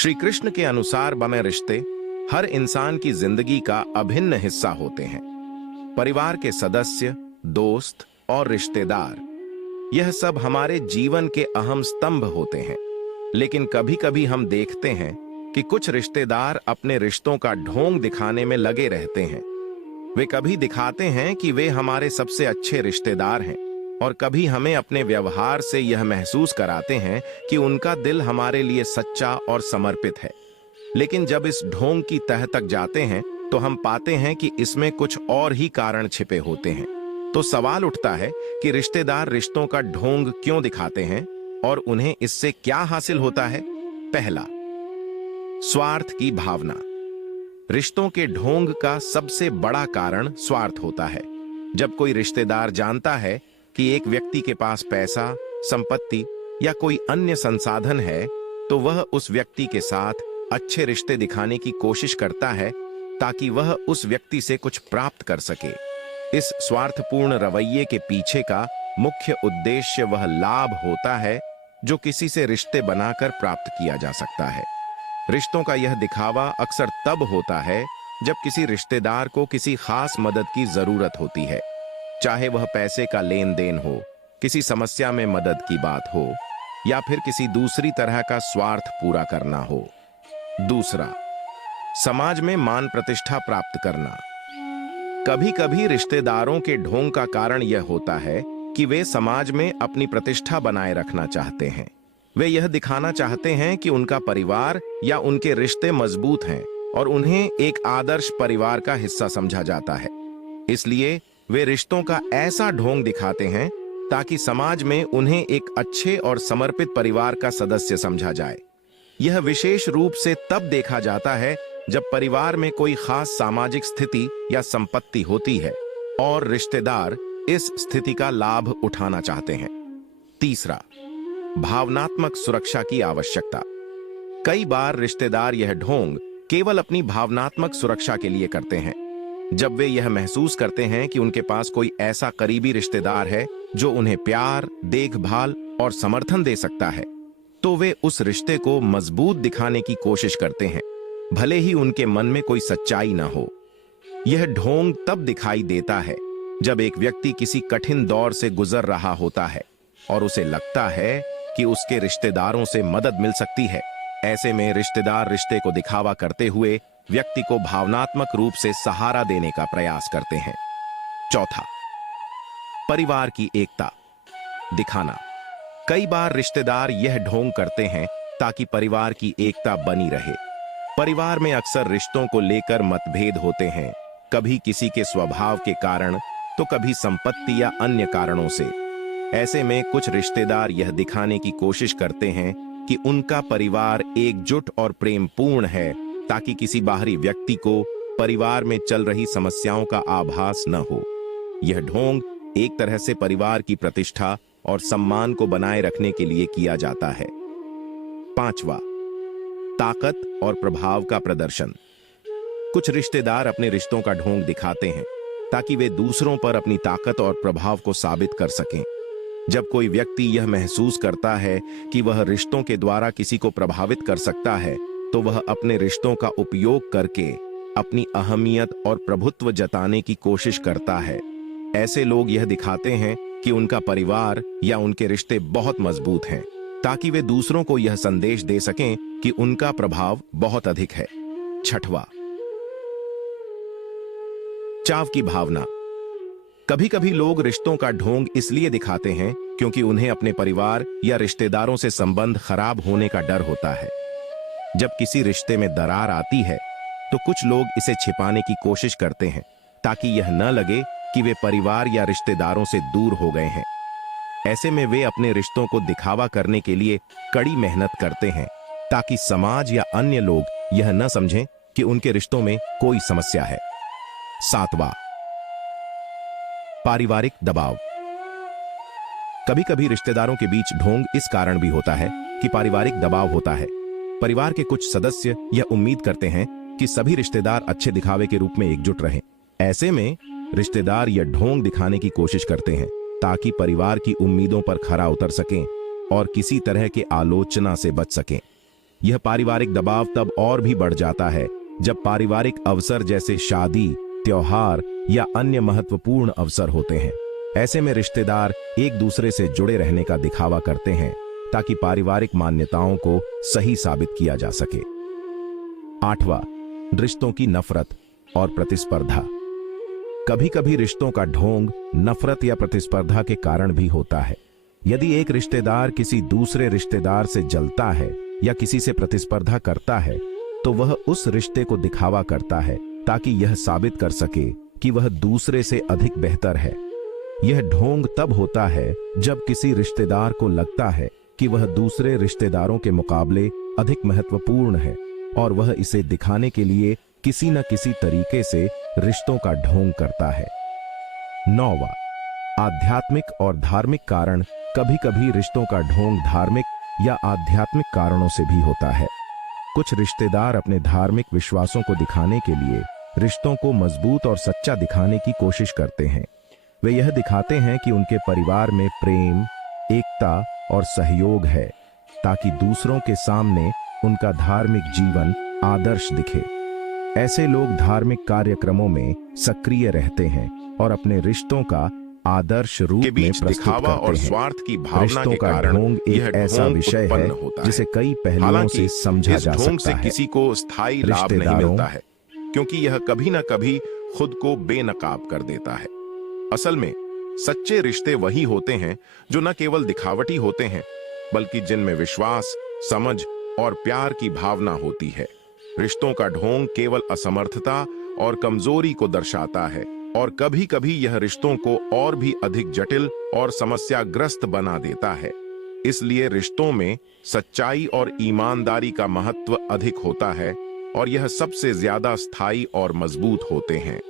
श्री कृष्ण के अनुसार बने रिश्ते हर इंसान की जिंदगी का अभिन्न हिस्सा होते हैं। परिवार के सदस्य, दोस्त और रिश्तेदार, यह सब हमारे जीवन के अहम स्तंभ होते हैं। लेकिन कभी कभी हम देखते हैं कि कुछ रिश्तेदार अपने रिश्तों का ढोंग दिखाने में लगे रहते हैं। वे कभी दिखाते हैं कि वे हमारे सबसे अच्छे रिश्तेदार हैं और कभी हमें अपने व्यवहार से यह महसूस कराते हैं कि उनका दिल हमारे लिए सच्चा और समर्पित है। लेकिन जब इस ढोंग की तह तक जाते हैं तो हम पाते हैं कि इसमें कुछ और ही कारण छिपे होते हैं। तो सवाल उठता है कि रिश्तेदार रिश्तों का ढोंग क्यों दिखाते हैं और उन्हें इससे क्या हासिल होता है। पहला, स्वार्थ की भावना। रिश्तों के ढोंग का सबसे बड़ा कारण स्वार्थ होता है। जब कोई रिश्तेदार जानता है कि एक व्यक्ति के पास पैसा, संपत्ति या कोई अन्य संसाधन है, तो वह उस व्यक्ति के साथ अच्छे रिश्ते दिखाने की कोशिश करता है ताकि वह उस व्यक्ति से कुछ प्राप्त कर सके। इस स्वार्थपूर्ण रवैये के पीछे का मुख्य उद्देश्य वह लाभ होता है जो किसी से रिश्ते बनाकर प्राप्त किया जा सकता है। रिश्तों का यह दिखावा अक्सर तब होता है जब किसी रिश्तेदार को किसी खास मदद की जरूरत होती है, चाहे वह पैसे का लेन देन हो, किसी समस्या में मदद की बात हो या फिर किसी दूसरी तरह का स्वार्थ पूरा करना हो। दूसरा, समाज में मान प्रतिष्ठा प्राप्त करना। कभी कभी रिश्तेदारों के ढोंग का कारण यह होता है कि वे समाज में अपनी प्रतिष्ठा बनाए रखना चाहते हैं। वे यह दिखाना चाहते हैं कि उनका परिवार या उनके रिश्ते मजबूत हैं और उन्हें एक आदर्श परिवार का हिस्सा समझा जाता है। इसलिए वे रिश्तों का ऐसा ढोंग दिखाते हैं ताकि समाज में उन्हें एक अच्छे और समर्पित परिवार का सदस्य समझा जाए। यह विशेष रूप से तब देखा जाता है जब परिवार में कोई खास सामाजिक स्थिति या संपत्ति होती है और रिश्तेदार इस स्थिति का लाभ उठाना चाहते हैं। तीसरा, भावनात्मक सुरक्षा की आवश्यकता। कई बार रिश्तेदार यह ढोंग केवल अपनी भावनात्मक सुरक्षा के लिए करते हैं। जब वे यह महसूस करते हैं कि उनके पास कोई ऐसा करीबी रिश्तेदार है जो उन्हें प्यार, देखभाल और समर्थन दे सकता है, तो वे उस रिश्ते को मजबूत दिखाने की कोशिश करते हैं, भले ही उनके मन में कोई सच्चाई ना हो। यह ढोंग तब दिखाई देता है जब एक व्यक्ति किसी कठिन दौर से गुजर रहा होता है और उसे लगता है कि उसके रिश्तेदारों से मदद मिल सकती है। ऐसे में रिश्तेदार रिश्ते को दिखावा करते हुए व्यक्ति को भावनात्मक रूप से सहारा देने का प्रयास करते हैं। चौथा, परिवार की एकता दिखाना। कई बार रिश्तेदार यह ढोंग करते हैं ताकि परिवार की एकता बनी रहे। परिवार में अक्सर रिश्तों को लेकर मतभेद होते हैं, कभी किसी के स्वभाव के कारण तो कभी संपत्ति या अन्य कारणों से। ऐसे में कुछ रिश्तेदार यह दिखाने की कोशिश करते हैं कि उनका परिवार एकजुट और प्रेमपूर्ण है ताकि किसी बाहरी व्यक्ति को परिवार में चल रही समस्याओं का आभास न हो। यह ढोंग एक तरह से परिवार की प्रतिष्ठा और सम्मान को बनाए रखने के लिए किया जाता है। पांचवा, ताकत और प्रभाव का प्रदर्शन। कुछ रिश्तेदार अपने रिश्तों का ढोंग दिखाते हैं ताकि वे दूसरों पर अपनी ताकत और प्रभाव को साबित कर सकें। जब कोई व्यक्ति यह महसूस करता है कि वह रिश्तों के द्वारा किसी को प्रभावित कर सकता है, तो वह अपने रिश्तों का उपयोग करके अपनी अहमियत और प्रभुत्व जताने की कोशिश करता है। ऐसे लोग यह दिखाते हैं कि उनका परिवार या उनके रिश्ते बहुत मजबूत हैं ताकि वे दूसरों को यह संदेश दे सकें कि उनका प्रभाव बहुत अधिक है। छठवां, चाव की भावना। कभी कभी लोग रिश्तों का ढोंग इसलिए दिखाते हैं क्योंकि उन्हें अपने परिवार या रिश्तेदारों से संबंध खराब होने का डर होता है। जब किसी रिश्ते में दरार आती है तो कुछ लोग इसे छिपाने की कोशिश करते हैं ताकि यह न लगे कि वे परिवार या रिश्तेदारों से दूर हो गए हैं। ऐसे में वे अपने रिश्तों को दिखावा करने के लिए कड़ी मेहनत करते हैं ताकि समाज या अन्य लोग यह न समझें कि उनके रिश्तों में कोई समस्या है। सातवां, पारिवारिक दबाव। कभी कभी रिश्तेदारों के बीच ढोंग इस कारण भी होता है कि पारिवारिक दबाव होता है। परिवार के कुछ सदस्य यह उम्मीद करते हैं कि सभी रिश्तेदार अच्छे दिखावे के रूप में एकजुट रहें। ऐसे में रिश्तेदार यह ढोंग दिखाने की कोशिश करते हैं ताकि परिवार की उम्मीदों पर खरा उतर सकें और किसी तरह के आलोचना से बच सकें। यह पारिवारिक दबाव तब और भी बढ़ जाता है जब पारिवारिक अवसर जैसे शादी, त्योहार या अन्य महत्वपूर्ण अवसर होते हैं। ऐसे में रिश्तेदार एक दूसरे से जुड़े रहने का दिखावा करते हैं ताकि पारिवारिक मान्यताओं को सही साबित किया जा सके। 8वां, रिश्तों की नफरत और प्रतिस्पर्धा। कभी कभी रिश्तों का ढोंग नफरत या प्रतिस्पर्धा के कारण भी होता है। यदि एक रिश्तेदार किसी दूसरे रिश्तेदार से जलता है या किसी से प्रतिस्पर्धा करता है तो वह उस रिश्ते को दिखावा करता है ताकि यह साबित कर सके कि वह दूसरे से अधिक बेहतर है। यह ढोंग तब होता है जब किसी रिश्तेदार को लगता है कि वह दूसरे रिश्तेदारों के मुकाबले अधिक महत्वपूर्ण है और वह इसे दिखाने के लिए किसी न किसी तरीके से रिश्तों का ढोंग करता है। 9वां, आध्यात्मिक और धार्मिक कारण। कभी कभी रिश्तों का ढोंग धार्मिक या आध्यात्मिक कारणों से भी होता है। कुछ रिश्तेदार अपने धार्मिक विश्वासों को दिखाने के लिए रिश्तों को मजबूत और सच्चा दिखाने की कोशिश करते हैं। वे यह दिखाते हैं कि उनके परिवार में प्रेम, एकता और सहयोग है ताकि दूसरों के सामने उनका धार्मिक जीवन आदर्श दिखे। ऐसे लोग धार्मिक कार्यक्रमों में सक्रिय रहते हैं और अपने रिश्तों का आदर्श रूप के बीच में प्रस्तुत दिखावा और करते हैं। स्वार्थ की भावना रिश्तों के का कारण ढोंग यह एक ऐसा ढोंग विषय उत्पन्न है होता है। जिसे कई पहलुओं हालांकि से समझा इस जा ढोंग से सकता है। किसी को स्थायी लाभ नहीं रिश्तेदारों, मिलता है क्योंकि यह कभी न कभी खुद को बेनकाब कर देता है। असल में सच्चे रिश्ते वही होते हैं जो न केवल दिखावटी होते हैं बल्कि जिनमें विश्वास, समझ और प्यार की भावना होती है। रिश्तों का ढोंग केवल असमर्थता और कमजोरी को दर्शाता है और कभी कभी यह रिश्तों को और भी अधिक जटिल और समस्याग्रस्त बना देता है। इसलिए रिश्तों में सच्चाई और ईमानदारी का महत्व अधिक होता है और यह सबसे ज्यादा स्थायी और मजबूत होते हैं।